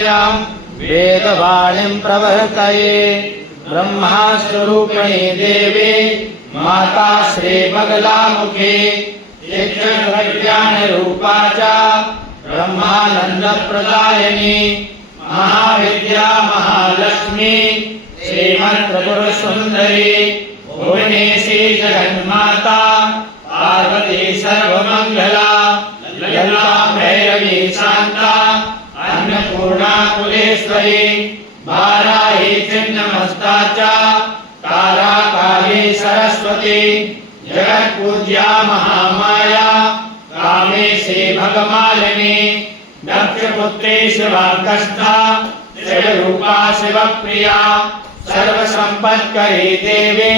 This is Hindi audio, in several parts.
नित्यां वेदवाणीं प्रवर्तये। ब्रह्मास्वरूपिणी देवी माता श्रीबगलामुखी शिक्षणविज्ञानरूपा च ब्रह्मानन्दप्रदायिनी महाविद्या महालक्ष्मी श्रीमत्त्रिपुरसुन्दरी भुवनेशी जगन्माता पार्वती सर्वमङ्गला ललिता भैरवी शान्ता अन्नपूर्णा कुलेश्वरी वाराही छिन्नमस्ता च तारा काली सरस्वती जगत्पूज्या महामाया कामेशी भगमालिनी दक्षपुत्री शिवाङ्कस्था शिवरूपा शिवप्रिया सर्वसम्पत्करी देवी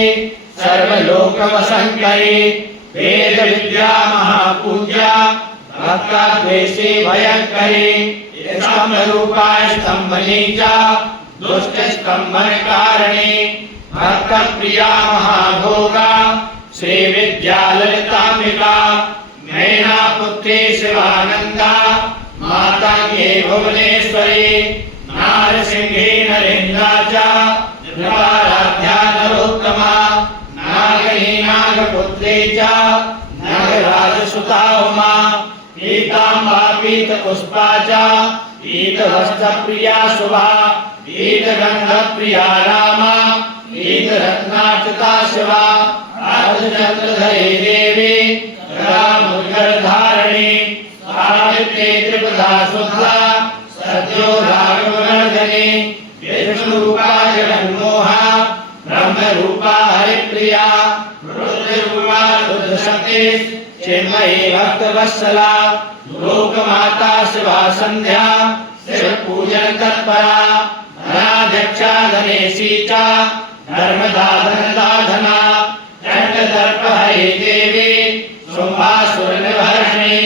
सर्वलोकवशङ्करी वेद विद्या महापूज्या भक्ताद्वेषी भयङ्करी स्तम्भरूपा स्तम्भनी च दुष्टस्तम्भनकारिणी भक्तप्रिया महाभोगा श्रीविद्याललिताम्बिका नैनापुत्री शिवानन्दा मातङ्गी भुवनेश्वरी नारसिंही नरेन्द्रा च नृपाराध्या नरोत्तमा नागिनी नागपुत्री च नागराजसुता उमा पीताम्बा पीतपुष्पा च पीतवस्त्रप्रिया शुभा पीतगन्धप्रिया रामा पीतरत्नार्चिता शिवा अर्धचन्द्रधरी देवी रामुद्गरधारिणी सावित्री त्रिपदा शुद्धा सत्यो राघववर्धनी विष्णुरूपा जगन्मोहा ब्रह्मरूपा हरिप्रिया रुद्ररूपा रुद्रशक्ति चिन्मयी भक्तवत्सला लोकमाता शिवा संध्या शिवपूजन तत्परा धनाध्यक्षा धनेशी च धर्मदा धनदाधना दण्डदर्पहरी देवी शुम्भासुरनिवर्षिणी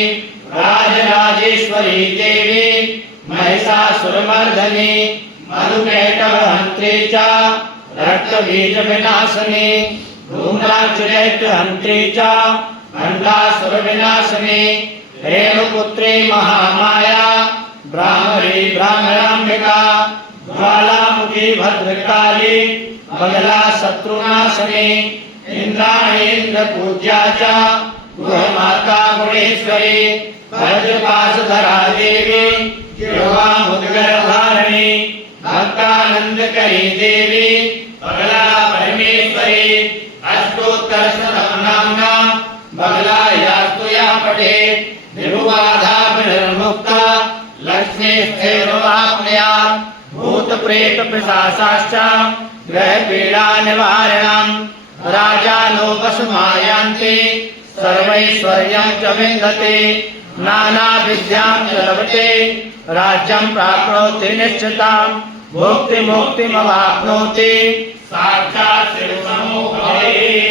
राजराजेश्वरी देवी महिषासुरमर्दनी मधुकैटभहन्त्री च रक्तबीजविनाशिनी धूम्राक्षदैत्यहन्त्री च भण्डासुरविनाशिनी रेणुपुत्री महामाया ब्राह्मणी ब्राह्मणाम्बिका ज्वालामुखी भद्रकाली बगला शत्रुनाशिनी इंद्राणी इंद्रपूज्या च गृहमाता गुणेश्वरी वज्रपाशधरा देवी जिह्वामुद्गरधारिणी भक्तानंदकरी देवी बगला परमेश्वरी अष्टोत्तरशतनाम्ना बगलायास्तु या पठेत् निर्बाधाभिर्मुक्ता लक्ष्मीस्थैर्वाप्नुयात् भूतप्रेतपिशाचाश्च ग्रहपीडानिवारणम् राजानो वशमायान्ति सर्वैश्वर्यं च विन्दति नानाविद्यां च लभते राज्यं प्राप्नोति निश्चितां भुक्तिमुक्तिमवाप्नोति साक्षात् शिवसमो भवेत्।